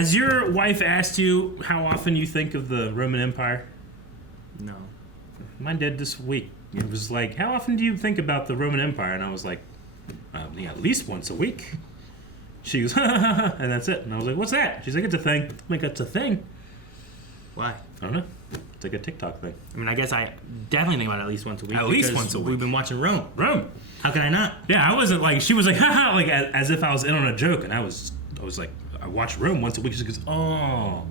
Has your wife asked you how often you think of the Roman Empire? No. Mine did this week. It was like, how often do you think about the Roman Empire? And I was like, yeah, at least once a week. She goes, and that's it. And I was like, what's that? She's like, it's a thing. I'm like, it's a thing. Why? I don't know. It's like a TikTok thing. I mean, I guess I definitely think about it at least once a week. At least once a week. We've been watching Rome. How can I not? Yeah, I wasn't like, she was like, haha, like as if I was in on a joke. And I was like, I watch Rome once a week. She goes, oh.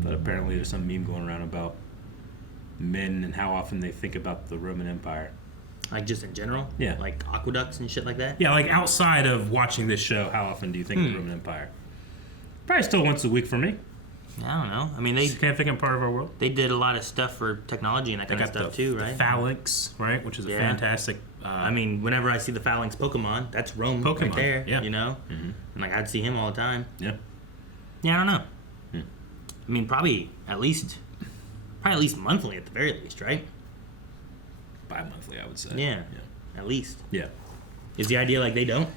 But apparently there's some meme going around about men and how often they think about the Roman Empire. Like just in general? Yeah. Like aqueducts and shit like that? Yeah, like outside of watching this show, how often do you think of the Roman Empire? Probably still once a week for me. I don't know. I mean, they Can't think I'm part of our world. They did a lot of stuff for technology and that kind of stuff too, right? The phalanx, right? Which is a fantastic... I mean, whenever I see the phalanx Pokemon, that's Rome right there, you know? Mm-hmm. And like, I'd see him all the time. Yeah. Yeah, I don't know. I mean, probably at least monthly at the very least, right? Bi-monthly, I would say. Yeah. At least. Yeah. Is the idea like they don't?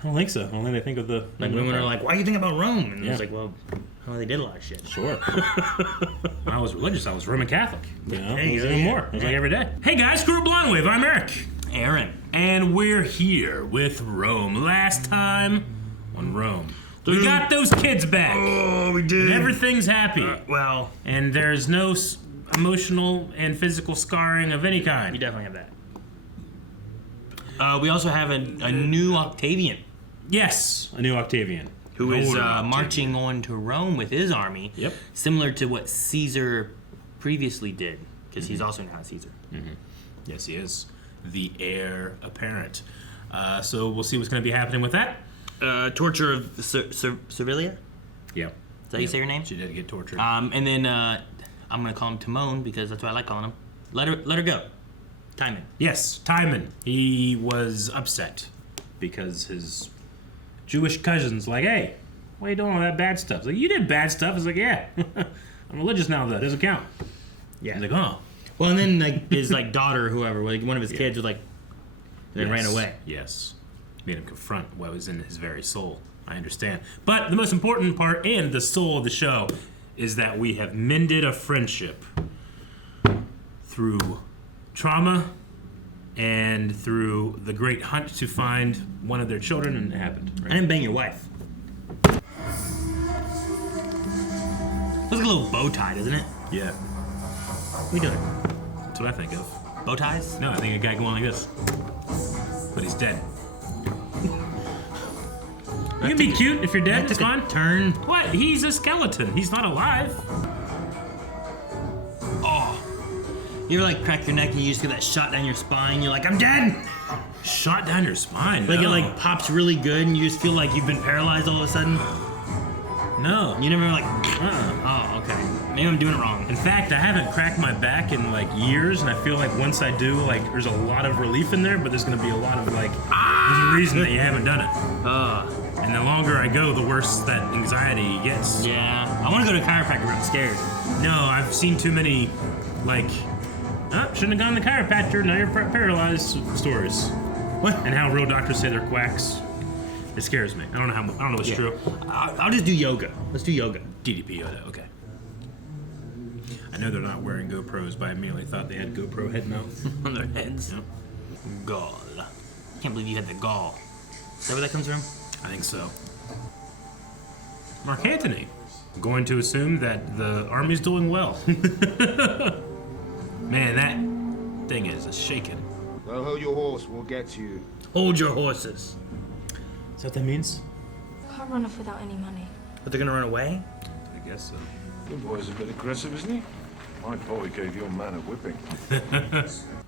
I don't think so. I don't think they think of the... Like women are like, why do you think about Rome? And it's like, well, they did a lot of shit. Sure. When I was religious, I was Roman Catholic. You know? Hey, I was even more. It was like every day. Hey guys, screw a blind wave. I'm Eric. Eirene. And we're here with Rome. Last time on Rome. We got those kids back. Oh, we did. And everything's happy. Well, And there's no emotional and physical scarring of any kind. you definitely have that. We also have a new Octavian. Yes, a new Octavian. Who is marching on to Rome with his army. Yep. Similar to what Caesar previously did. Because he's also now Caesar. Mm-hmm. Yes, he is. The heir apparent. So we'll see what's going to be happening with that. Torture of Servilia? Yeah. Is that how you say her name? She did get tortured. And then I'm going to call him Timon because that's what I like calling him. Let her go. Timon. Yes, Timon. He was upset because his Jewish cousin's like, hey, why are you doing all that bad stuff? He's like, you did bad stuff. He's like, yeah. I'm religious now, though. It doesn't count. Yeah. He's like, oh. Well, and then like his like daughter, whoever, like one of his kids was like, they ran away. Yes. Made him confront what was in his very soul. I understand. But the most important part and the soul of the show is that we have mended a friendship through trauma and through the great hunt to find one of their children, and it happened. Right? I didn't bang your wife. Looks like a little bow tie, doesn't it? Yeah. What are you doing? That's what I think of. Bow ties? No, I think a guy going like this. But he's dead. You can be cute if you're dead. It's fine. Turn. What? He's a skeleton. He's not alive. Oh. You ever like crack your neck and you just get that shot down your spine? You're like, I'm dead. Shot down your spine. Like no. it like pops really good and you just feel like you've been paralyzed all of a sudden. No. You never like. Oh, okay. Maybe I'm doing it wrong. In fact, I haven't cracked my back in like years, and I feel like once I do, like there's a lot of relief in there, but there's gonna be a lot of like, there's a reason that you haven't done it. And the longer I go, the worse that anxiety gets. Yeah. I want to go to a chiropractor, but I'm scared. No, I've seen too many, like, shouldn't have gone to the chiropractor, now you're paralyzed stories. What? And how real doctors say they're quacks. It scares me. I don't know what's true. I'll just do yoga. Let's do yoga. DDP yoga, okay. I know they're not wearing GoPros, but I immediately thought they had GoPro head mounts On their heads. Yep. Gall. Can't believe you had the gall. Is that where that comes from? I think so. Mark Antony. I'm going to assume that the army's doing well. Man, that thing is shaking. Well, hold your horse, we'll get you. Hold your horses. Is that what that means? Can't run off without any money. But they're gonna run away? I guess so. Your boy's a bit aggressive, isn't he? My boy gave your man a whipping.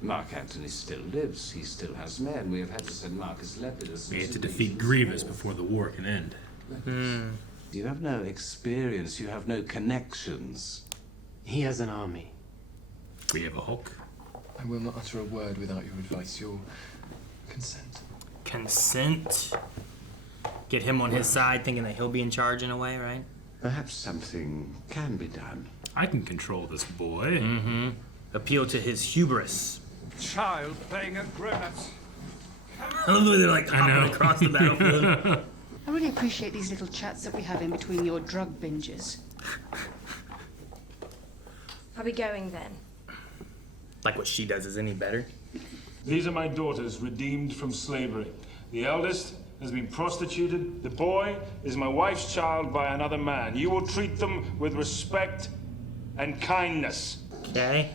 Mark Antony still lives. He still has men. We have had to send Marcus Lepidus. We had to defeat Grievous before the war can end. You have no experience. You have no connections. He has an army. We have a Hulk. I will not utter a word without your advice, your consent. Consent? Get him on his side, thinking that he'll be in charge in a way, right? Perhaps something can be done. I can control this boy. Mm-hmm. Appeal to his hubris. Child playing a grown-up. I love the way they're like hopping across the battlefield. I really appreciate these little chats that we have in between your drug binges. Are we going then? Like what she does is any better. These are my daughters, redeemed from slavery. The eldest has been prostituted. The boy is my wife's child by another man. You will treat them with respect and kindness. Okay.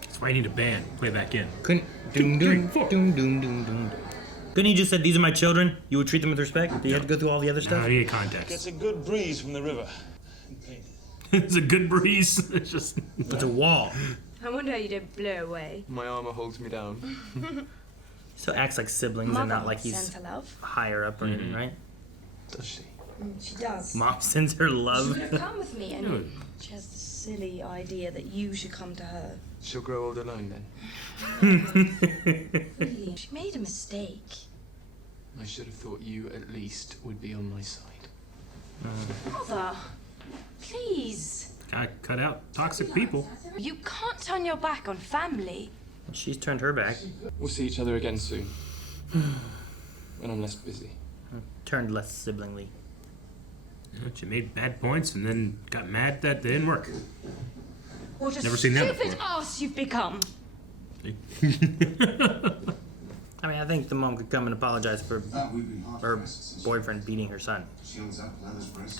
That's why I need a band. Play back in. Couldn't. Doom, doom, doom, doom, doom, doom. Couldn't he just said, these are my children? You would treat them with respect? Do you have to go through all the other No, stuff? I need context. Gets a good breeze from the river. It's a good breeze. It's just. It's a wall. I wonder how you don't blow away. My armor holds me down. So acts like siblings and not like he's Santa love. higher up or anything, right? Does she? She does. Mom sends her love. She would have come with me, and she has the silly idea that you should come to her. She'll grow old alone then. Really, she made a mistake. I should have thought you at least would be on my side. Mother, please. Gotta cut out toxic people. You can't turn your back on family. She's turned her back. We'll see each other again soon. When I'm less busy. Turned less siblingly. She made bad points and then got mad that they didn't work. What a Never seen that stupid before. ass you've become. I mean, I think the mom could come and apologize for her boyfriend beating her son.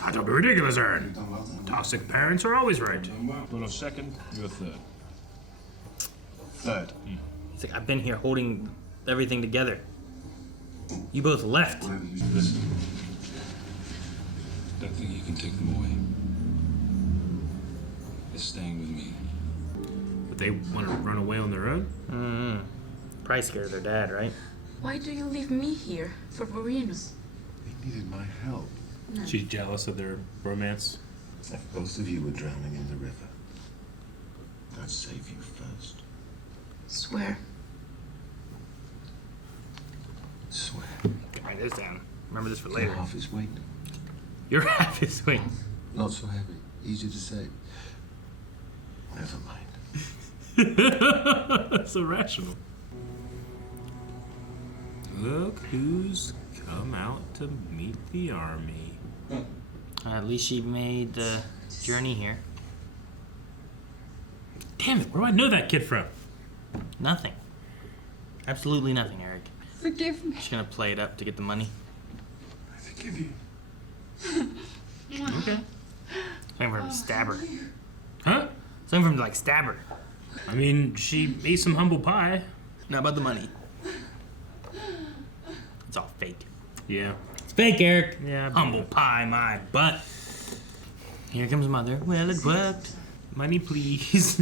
Ah, don't be ridiculous, Eirene. Toxic parents are always right. Pullo second, you're third. Third. He's like, I've been here holding everything together. You both left. Listen. Don't think you can take them away. They're staying with me. But they want to run away on their own? Mm-hmm. Probably scared of their dad, right? Why do you leave me here for Marinos? They needed my help. She's jealous of their romance. If both of you were drowning in the river, I'd save you first. Swear. Swear. Write this down. Remember this for You're later. half his weight. You're half his weight. Not so heavy. Easy to say. Never mind. So rational. Look who's come out to meet the army. At least she made the journey here. Damn it, where do I know that kid from? Nothing. Absolutely nothing, Eric. Forgive me. She's gonna play it up to get the money. I forgive you. Okay. Something for him to stab her. Huh? Something for him to like stab her. I mean, she ate some humble pie. Not about the money. It's all fake. Yeah. It's fake, Eric. Yeah. Humble pie, my butt. Here comes mother. Well, it worked. Money, please.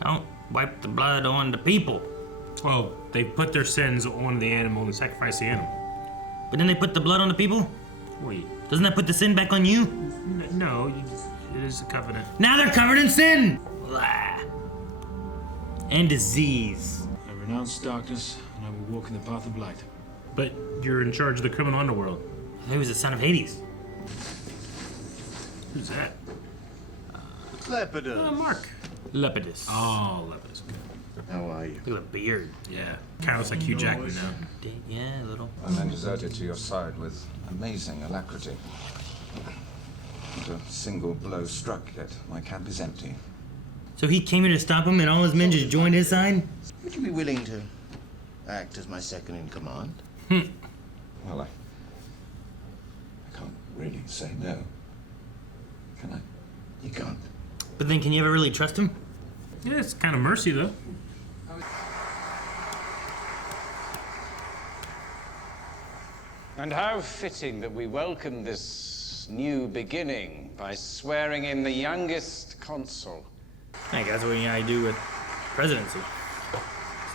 Don't wipe the blood on the people. Well, they put their sins on the animal and sacrifice the animal. But then they put the blood on the people? Wait. Doesn't that put the sin back on you? No, it is a covenant. Now they're covered in sin! Blah. And disease. I renounce darkness, and I will walk in the path of light. But you're in charge of the criminal underworld. He was the son of Hades. Who's that? Lepidus. Mark. Lepidus. Oh, Lepidus. Okay. How are you? Look at the beard. Yeah. Kind of looks like Hugh Jackman now. Yeah, a little. And then deserted to your side with amazing alacrity. Not a single blow struck yet. My camp is empty. So he came here to stop him and all his men just joined his side? Would you be willing to act as my second in command? Well, I can't really say no. Can I? You can't. But then can you ever really trust him? Yeah, it's kind of mercy, though. And how fitting that we welcome this new beginning by swearing in the youngest consul. I think that's what you gotta do with presidency.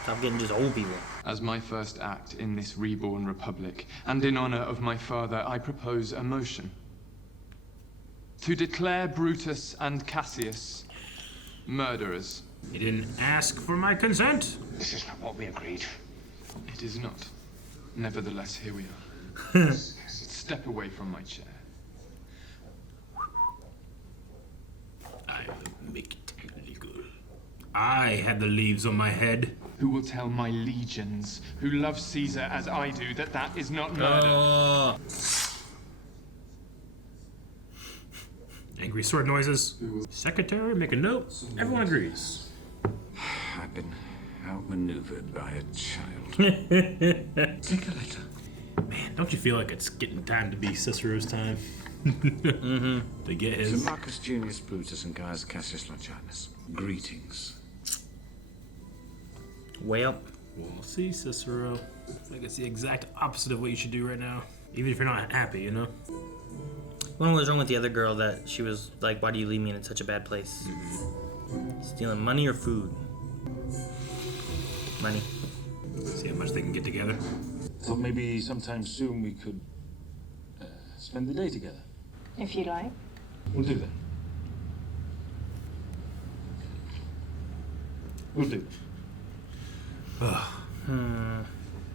Stop getting just old people. As my first act in this reborn republic, and in honor of my father, I propose a motion. To declare Brutus and Cassius murderers. You didn't ask for my consent. This is not what we agreed. It is not. Nevertheless, here we are. Step away from my chair. I will make it legal. I had the leaves on my head. who will tell my legions, who love Caesar as I do, that that is not murder. Angry sword noises. Secretary, make a note. Everyone agrees. I've been outmaneuvered by a child. Take a letter. Man, don't you feel like it's getting time to be Cicero's time? To get To his... Marcus Junius Brutus and Gaius Cassius Longinus, greetings. Well, We'll see, Cicero. It's like it's the exact opposite of what you should do right now. Even if you're not happy, you know? what was wrong with the other girl that she was like, why do you leave me in such a bad place? Stealing money or food? Money. See how much they can get together. Thought maybe sometime soon we could spend the day together. If you like. We'll do that. We'll do.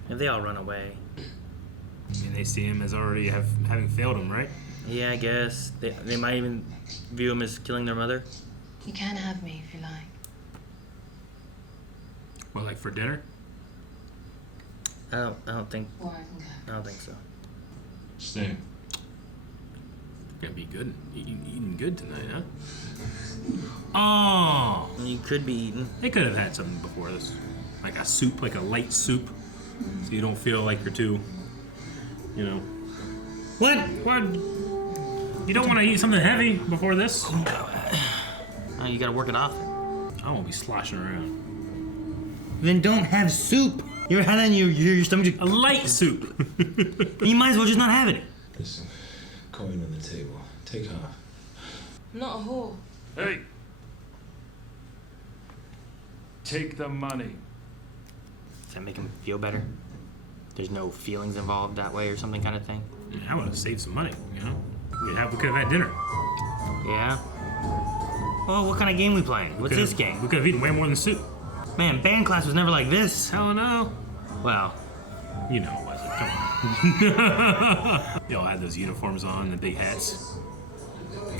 If they all run away. And they see him as already having failed him, right? Yeah, I guess. They might even view him as killing their mother. You can have me if you like. Well, like for dinner? I don't think Or I can go. I don't think so. Stay. Gonna be good. Eating good tonight, huh? Oh! You could be eaten. They could have had something before this. Like a soup, like a light soup. So you don't feel like you're too, you know. What? You don't want to eat something heavy before this? Oh, you gotta work it off. I won't be sloshing around. Then don't have soup. You ever had that in your stomach? A light soup. You might as well just not have it. Listen, coin on the table. Take half. I'm not a whore. Hey! Take the money. Does that make him feel better? There's no feelings involved that way or something kind of thing? I want to save some money, you know? We could have had dinner. Yeah? Well, what kind of game we playing? What's this game? We could have eaten way more than soup. Man, band class was never like this. Hell no. Well, You know it wasn't. Come on. They all had those uniforms on and big hats.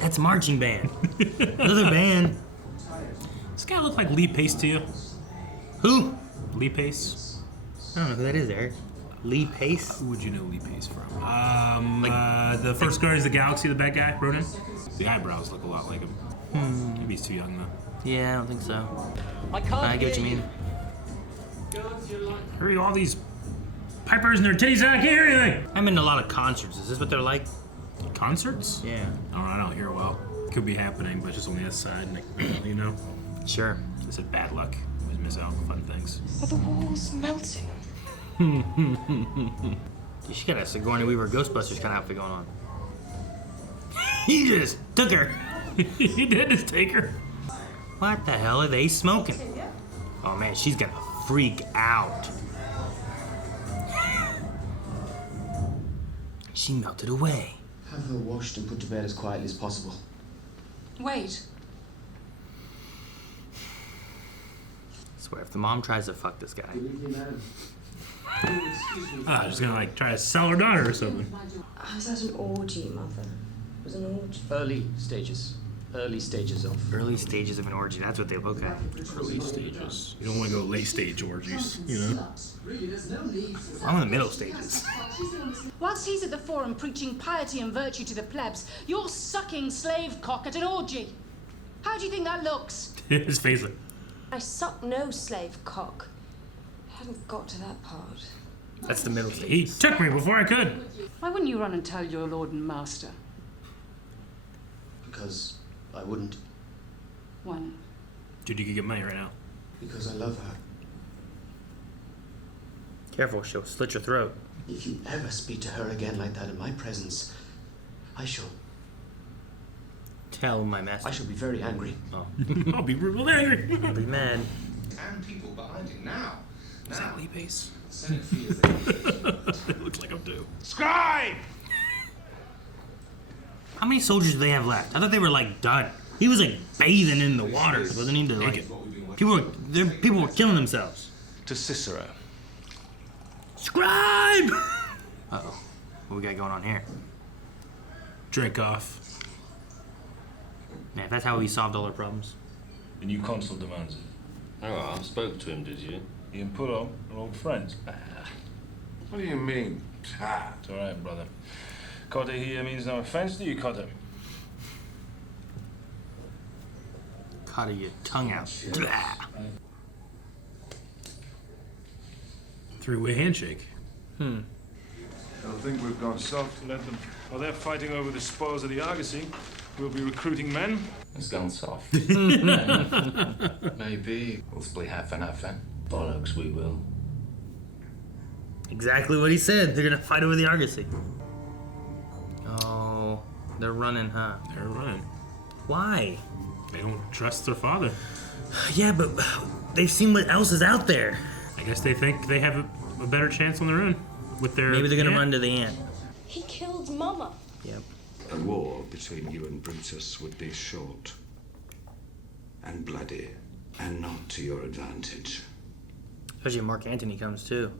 that's marching band. Another band. This guy look like Lee Pace to you? Who? Lee Pace? I don't know who that is, Eric. Lee Pace? Who would you know Lee Pace from? The first Guardians of the Galaxy, the bad guy, Ronan? The eyebrows look a lot like him. Maybe he's too young though. Yeah, I don't think so. I can't I get what you hear mean. Hurry, all these pipers and their titties, I can't hear anything! I'm in a lot of concerts. Is this what they're like? Concerts? Yeah. I don't hear well. Could be happening, but just on the other side, like, you know? Sure. I said bad luck. Always miss out on fun things. Are the walls melting? She got a Sigourney Weaver Ghostbusters kind of outfit going on. He just took her. He did just take her. What the hell are they smoking? Oh man, she's gonna freak out. She melted away. Have her washed and put to bed as quietly as possible. Wait. I swear, if the mom tries to fuck this guy. She's gonna like try to sell her daughter or something. I was at an orgy, Mother. It was an orgy. Early stages. Early stages of. Early stages of an orgy, that's what they look at. Early stages. You don't want to go late stage orgies, you know? I'm in the middle stages. Whilst he's at the forum preaching piety and virtue to the plebs, you're sucking slave cock at an orgy. How do you think that looks? His face like, I suck no slave cock. I hadn't got to that part. That's the middle he stage. took me before I could. Why wouldn't you run and tell your lord and master? Because I wouldn't. One. Dude, you could get money right now. Because I love her. Careful, she'll slit your throat. If you ever speak to her again like that in my presence, I shall Tell my master. I shall be very angry. Oh, I'll be real angry. I'll be mad. And people behind it now. Is that Lee Pace? Senate fears It looks like I'm due. Scribe! How many soldiers do they have left? I thought they were like done. He was like bathing in the waters, wasn't he? To, like, people were killing themselves. To Cicero. Scribe! Uh-oh. What we got going on here? Drink off. Man, if that's how we solved all our problems. The new consul demands it. Oh, I spoke to him, did you? He and Pullo are old friends. What do you mean, tat? It's all right, brother. Cotter here means no offense to you, Cotter. Cut your tongue out. Three-way handshake. I think we've gone soft. Let them. While they're fighting over the spoils of the Argosy, we'll be recruiting men. It's gone soft. Maybe we'll split half and half then. Bollocks, we will. Exactly what he said. They're gonna fight over the Argosy. Oh, they're running, huh? They're running. Why? They don't trust their father. Yeah, but they've seen what else is out there. I guess they think they have a better chance on their own with their. Maybe they're gonna aunt. run to the ant. He killed Mama. Yep. A war between you and Brutus would be short and bloody, and not to your advantage. Especially if Mark Antony comes too.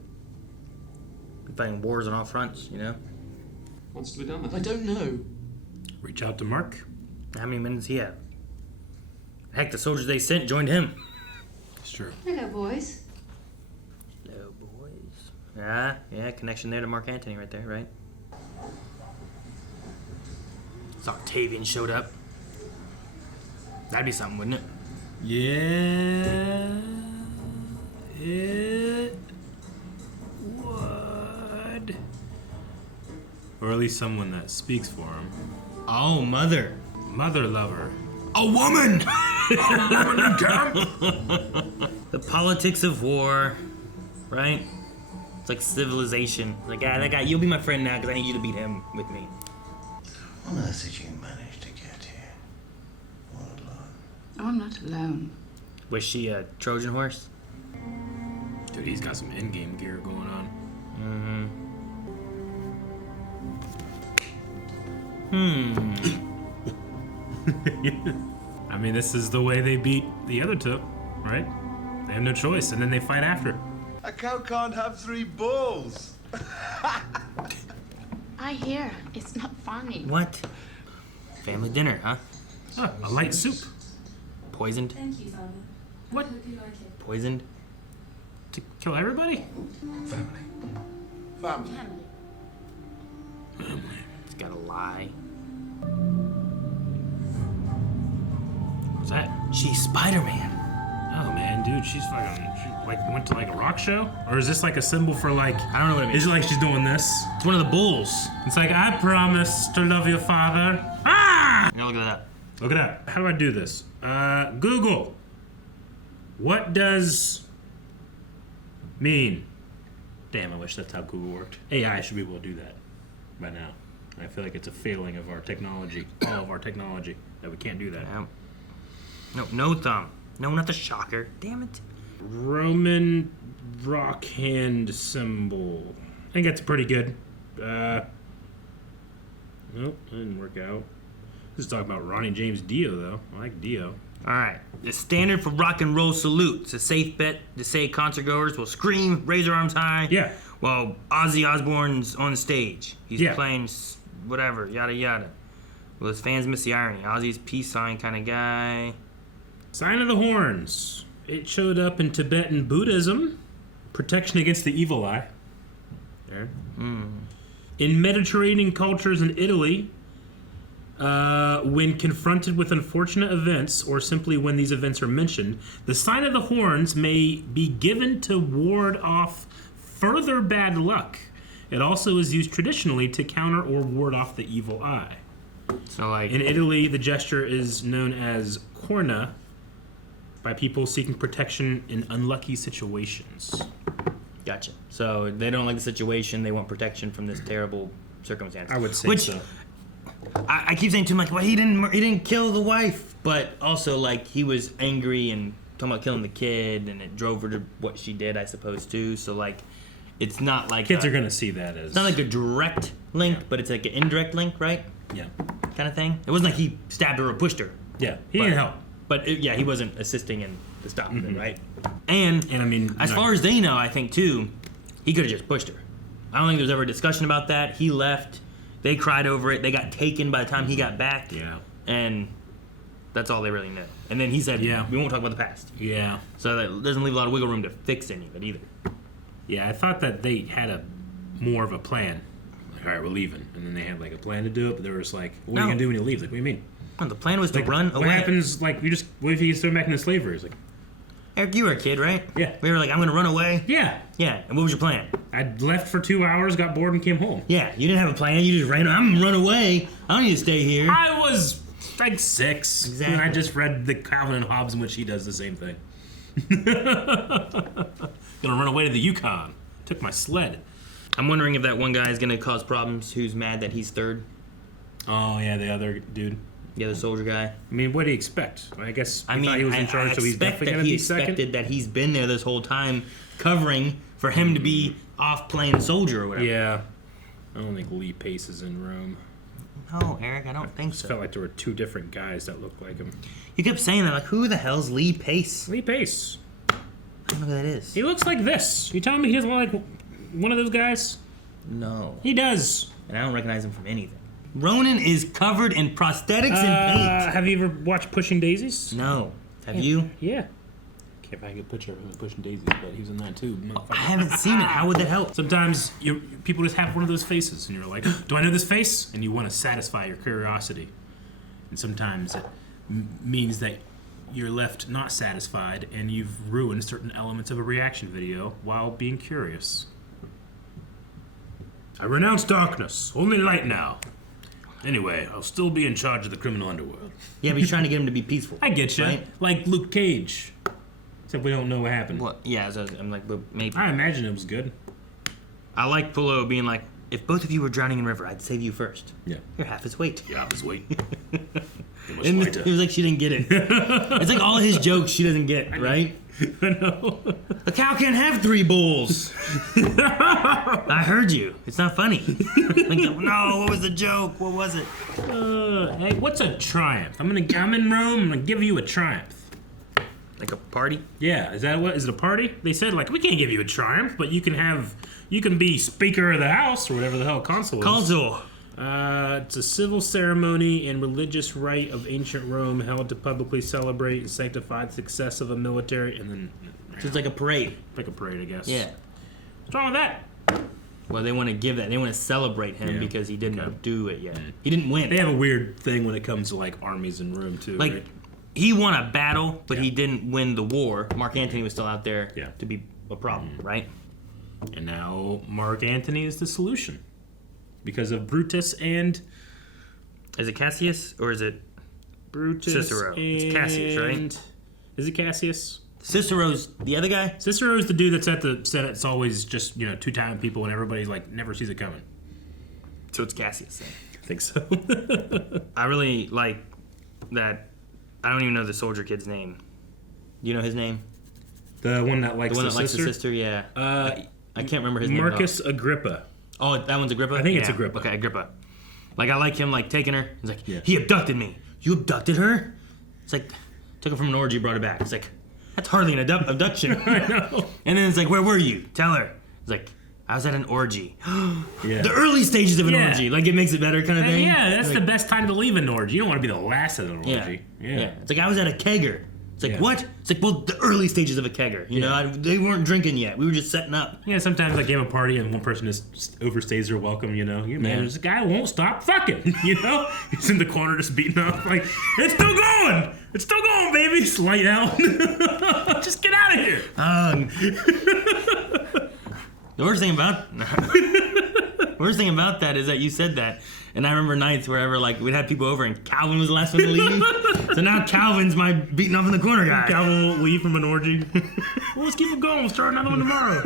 We're fighting wars on all fronts, you know? What's to be done then? I don't know. Reach out to Mark. How many men does he have? Heck, the soldiers they sent joined him. It's true. Hello, boys. Hello, boys. Yeah, connection there to Mark Antony right there, right? So Octavian showed up. That'd be something, wouldn't it? Yeah. It would. Or at least someone that speaks for him. Oh, mother. Mother lover. A woman! A woman in camp! The politics of war, right? It's like civilization. Like, that guy, you'll be my friend now because I need you to beat him with me. On earth did you manage to get here? All alone? Oh, I'm not alone. Was she a Trojan horse? Dude, he's got some in-game gear going on. I mean, this is the way they beat the other two, right? They have no choice, and then they fight after. A cow can't have 3 balls. I hear. It's not funny. What? Family dinner, huh? Ah, a light soup. Poisoned? Thank you, Father. What? I hope you like it. Poisoned? To kill everybody? Family. It's gotta lie. What's that? She's Spider-Man. Oh man, dude, she like went to like a rock show? Or is this like a symbol for like, I don't know what it means. is it like she's doing this? It's one of the bulls. It's like, I promise to love your father. Ah! Now look at that. Look at that. How do I do this? Google. What does mean? Damn, I wish that's how Google worked. AI should be able to do that by now. I feel like it's a failing of our technology, all of our technology, that we can't do that. No thumb. No, not the shocker. Damn it. Roman rock hand symbol. I think that's pretty good. Nope, that didn't work out. This is talking about Ronnie James Dio, though. I like Dio. All right. The standard for rock and roll salute. It's a safe bet to say concert goers will scream, raise their arms high. Yeah. While Ozzy Osbourne's on stage. He's Yeah. playing whatever, yada yada. Well, his fans miss the irony. Ozzy's peace sign kind of guy. Sign of the Horns. It showed up in Tibetan Buddhism. Protection against the evil eye. There. In Mediterranean cultures in Italy, when confronted with unfortunate events, or simply when these events are mentioned, the sign of the horns may be given to ward off further bad luck. It also is used traditionally to counter or ward off the evil eye. So, like, In Italy, the gesture is known as corna by people seeking protection in unlucky situations. gotcha. So they don't like the situation. They want protection from this terrible circumstance. I would say Which, so. I keep saying to him, like, well, he didn't kill the wife, but also, like, he was angry and talking about killing the kid, and it drove her to what she did, I suppose, too. So, like, it's not like Kids are going to see that as... It's not like a direct link, Yeah. but it's like an indirect link, right? Yeah. Kind of thing. It wasn't like he stabbed her or pushed her. Yeah, he didn't help. But, he wasn't assisting in the stop of it, right? And And I mean... as far as they know, I think, too, he could have just pushed her. I don't think there was ever a discussion about that. He left. They cried over it. They got taken by the time he got back. Yeah. And That's all they really knew. And then he said, we won't talk about the past. Yeah. So that doesn't leave a lot of wiggle room to fix any of it either. Yeah, I thought that they had more of a plan. Like, all right, we're leaving. And then they had like a plan to do it, but they were just like, what are you going to do when you leave? Like, what do you mean? No, the plan was to run away. What happens, like, what if you get thrown back into slavery? It's like, Eric, you were a kid, right? Yeah. We were like, I'm going to run away. Yeah. Yeah. And what was your plan? I left for 2 hours, got bored, and came home. Yeah. You didn't have a plan. You just ran. I'm going to run away. I don't need to stay here. I was like 6. Exactly. And I just read the Calvin and Hobbes in which he does the same thing. Gonna run away to the Yukon. Took my sled. I'm wondering if that one guy is going to cause problems who's mad that he's third. Oh, yeah, the other dude. The other soldier guy. I mean, what do you expect? I guess he thought he was in charge, so he's definitely going to be second. I expected that he's been there this whole time covering for him to be off playing soldier or whatever. Yeah. I don't think Lee Pace is in Rome. No, Eric, I don't think It so. felt like there were 2 different guys that looked like him. You kept saying that, like, who the hell's Lee Pace? Lee Pace. I don't know who that is. He looks like this. You telling me he doesn't look like one of those guys? No. He does. And I don't recognize him from anything. Ronan is covered in prosthetics and paint. Have you ever watched Pushing Daisies? No. Have you? Yeah. Can't find a good picture of him Pushing Daisies, but he was in that too. I haven't seen it. How would that help? Sometimes people just have one of those faces, and you're like, do I know this face? And you want to satisfy your curiosity. And sometimes it means that you're left not satisfied, and you've ruined certain elements of a reaction video while being curious. I renounce darkness. Only light now. Anyway, I'll still be in charge of the criminal underworld. Yeah, but he's trying to get him to be peaceful. I get you. Right? Like Luke Cage. Except we don't know what happened. Well, yeah, so I'm like, but maybe. I imagine it was good. I like Pullo being like, if both of you were drowning in a river, I'd save you first. Yeah. You're half his weight. You're half his weight. And it was like she didn't get it. It's like all his jokes she doesn't get, right? I know. A cow can't have 3 bulls. I heard you. It's not funny. Like, no, what was the joke? What was it? Hey, what's a triumph? I'm in Rome. I'm gonna give you a triumph. Like a party? Yeah. Is that what? Is it a party? They said like we can't give you a triumph, but you can be Speaker of the House or whatever the hell consul is. Consul. It's a civil ceremony and religious rite of ancient Rome held to publicly celebrate and sanctify the success of a military, and then. So it's like a parade. Like a parade, I guess. Yeah. What's wrong with that? Well, they want to give that. They want to celebrate him because he didn't do it yet. He didn't win. They have a weird thing when it comes to like armies in Rome too. Like, right? he won a battle, but he didn't win the war. Mark Antony was still out there to be a problem, right? And now Mark Antony is the solution because of Brutus and. Is it Cassius or is it Brutus? Cicero? It's Cassius, right? Is it Cassius? Cicero's the other guy? Cicero's the dude that's at the Senate. It's always just, 2-time people and everybody's like never sees it coming. So it's Cassius then. I think so. I really like that. I don't even know the soldier kid's name. Do you know his name? The one that likes the sister? Yeah. I can't remember his name. Marcus Agrippa. Oh, that one's Agrippa? I think it's Agrippa. Okay, Agrippa. Like, I like him, like, taking her. He's like, he abducted me. You abducted her? It's like, took her from an orgy, brought her back. It's like, that's hardly an abduction. I know. And then it's like, where were you? Tell her. It's like, I was at an orgy. Yeah. The early stages of an orgy. Like, it makes it better kind of thing. Yeah, that's like, the best time to leave an orgy. You don't want to be the last of an orgy. Yeah. It's like, I was at a kegger. It's like, what? It's like, well, the early stages of a kegger. You know, they weren't drinking yet. We were just setting up. Yeah, sometimes like you have a party and one person just overstays their welcome, Man, there's a guy who won't stop fucking, He's in the corner just beating up, like, it's still going! It's still going, baby! Just light out. Just get out of here! The worst thing about that is that you said that. And I remember nights wherever, like, we'd have people over and Calvin was the last one to leave. So now Calvin's my beating off in the corner guy. Calvin won't leave from an orgy. Well, let's keep it going. We'll start another one tomorrow.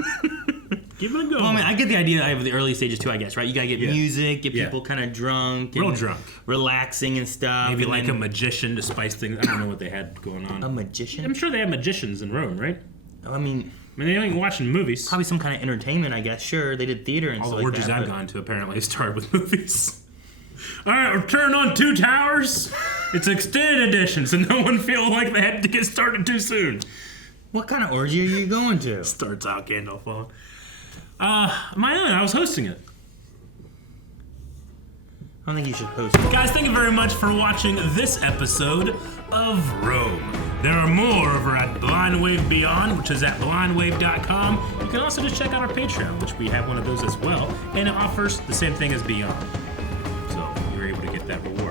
Keep it going. Well, I mean, I get the idea of the early stages too, I guess, right? You gotta get music, get people kind of drunk. Real drunk. Relaxing and stuff. Maybe like a magician to spice things. I don't know what they had going on. A magician? I'm sure they have magicians in Rome, right? I mean, they ain't watching movies. Probably some kind of entertainment, I guess. Sure, they did theater and stuff like that. All the orgies I've gone to apparently started with movies. All right, we're turning on Two Towers. It's an extended edition, so no one feel like they had to get started too soon. What kind of orgy are you going to? Starts out Gandalf on. My own. I was hosting it. I don't think you should host it. Guys, thank you very much for watching this episode of Rome. There are more over at Blind Wave Beyond, which is at blindwave.com. You can also just check out our Patreon, which we have one of those as well, and it offers the same thing as Beyond. So you're able to get that reward.